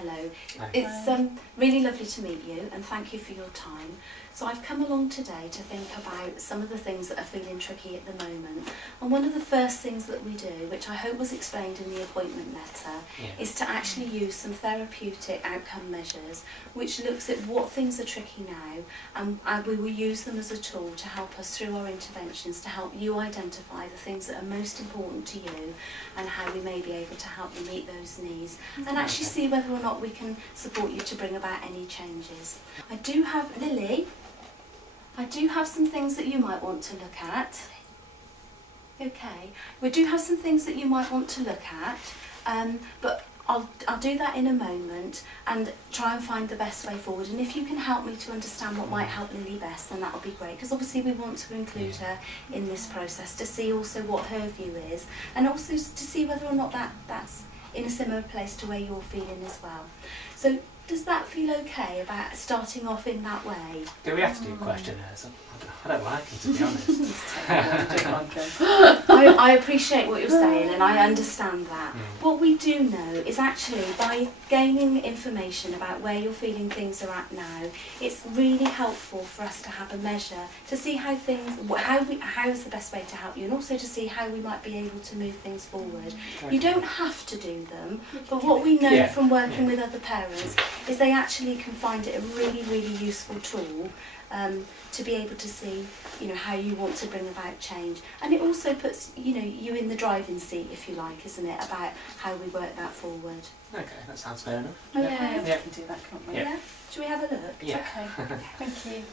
Hello. Hi. It's really lovely to meet you, and thank you for your time. So I've come along today to think about some of the things that are feeling tricky at the moment. And one of the first things that we do, which I hope was explained in the appointment letter, is to actually use some therapeutic outcome measures, which looks at what things are tricky now, and we will use them as a tool to help us through our interventions, to help you identify the things that are most important to you and how we may be able to help you meet those needs, and actually see whether or not we can support you to bring about any changes. I do have, Lily, I do have some things that you might want to look at. Okay, we do have some things that you might want to look at, but I'll do that in a moment and try and find the best way forward. And if you can help me to understand what might help Lily best, then that will be great, because obviously we want to include her in this process to see also what her view is, and also to see whether or not that's in a similar place to where you're feeling as well. So does that feel okay about starting off in that way? Do we have to do questionnaires? I don't like them, to be honest. I appreciate what you're saying, and I understand that. What we do know is actually by gaining information about where you're feeling things are at now, it's really helpful for us to have a measure to see how is the best way to help you, and also to see how we might be able to move things forward. You don't have to do them, but what we know from working with other parents is they actually can find it a really, really useful tool to be able to see, how you want to bring about change. And it also puts, you in the driving seat, if you like, isn't it, about how we work that forward. Okay, that sounds fair enough. Okay. We can do that, can't we? Yeah. Shall we have a look? Yeah. Okay, thank you.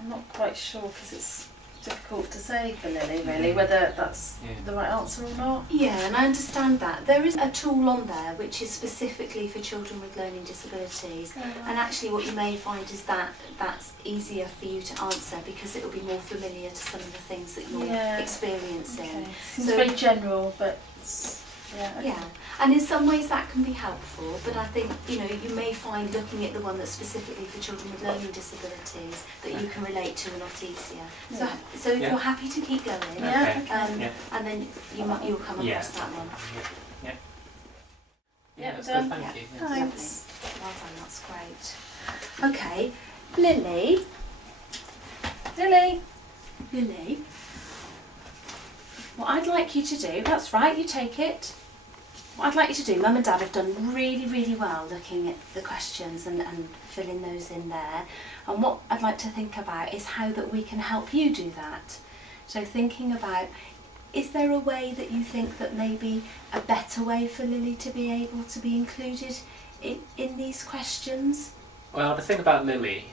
I'm not quite sure, because it's difficult to say for Lily, really, whether that's the right answer or not. Yeah, and I understand that. There is a tool on there which is specifically for children with learning disabilities, and actually what you may find is that that's easier for you to answer because it will be more familiar to some of the things that you're experiencing. Okay. Seems very general, but it's, yeah, and in some ways that can be helpful, but I think you may find looking at the one that's specifically for children with learning disabilities that you can relate to a lot easier. So if you're happy to keep going, and then you'll come across that one. That's good, thank you. Thanks. Well done, that's great. Okay, Lily. What I'd like you to do, that's right, you take it. What I'd like you to do, Mum and Dad have done really, really well looking at the questions and filling those in there. And what I'd like to think about is how that we can help you do that. So thinking about, is there a way that you think that maybe a better way for Lily to be able to be included in these questions? Well, the thing about Lily,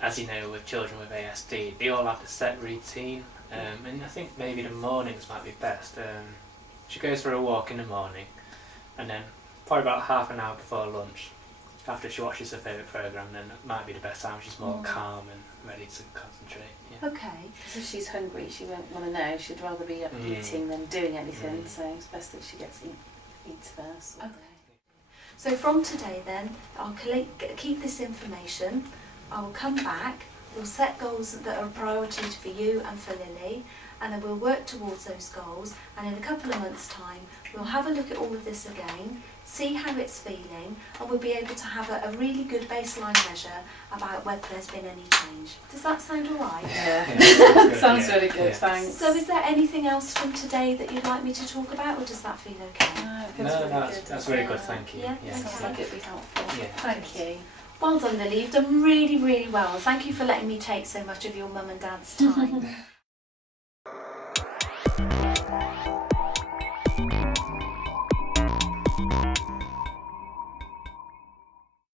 as you know, with children with ASD, they all have a set routine. And I think maybe the mornings might be best. She goes for a walk in the morning, and then probably about half an hour before lunch, after she watches her favourite programme, then it might be the best time. She's more calm and ready to concentrate. Okay. Because if she's hungry, she won't want to know. She'd rather be up eating than doing anything, so it's best that she gets eats first. Okay. So from today then, I'll keep this information, I will come back, we'll set goals that are priorities for you and for Lily, and then we'll work towards those goals, and in a couple of months' time we'll have a look at all of this again, see how it's feeling, and we'll be able to have a really good baseline measure about whether there's been any change. Does that sound alright? Yeah, sounds really good, thanks. So is there anything else from today that you'd like me to talk about, or does that feel okay? That's really good, thank you. Yeah. Sounds like it'd be helpful. Yeah. Thank you. Well done, Lily, you've done really, really well. Thank you for letting me take so much of your mum and dad's time.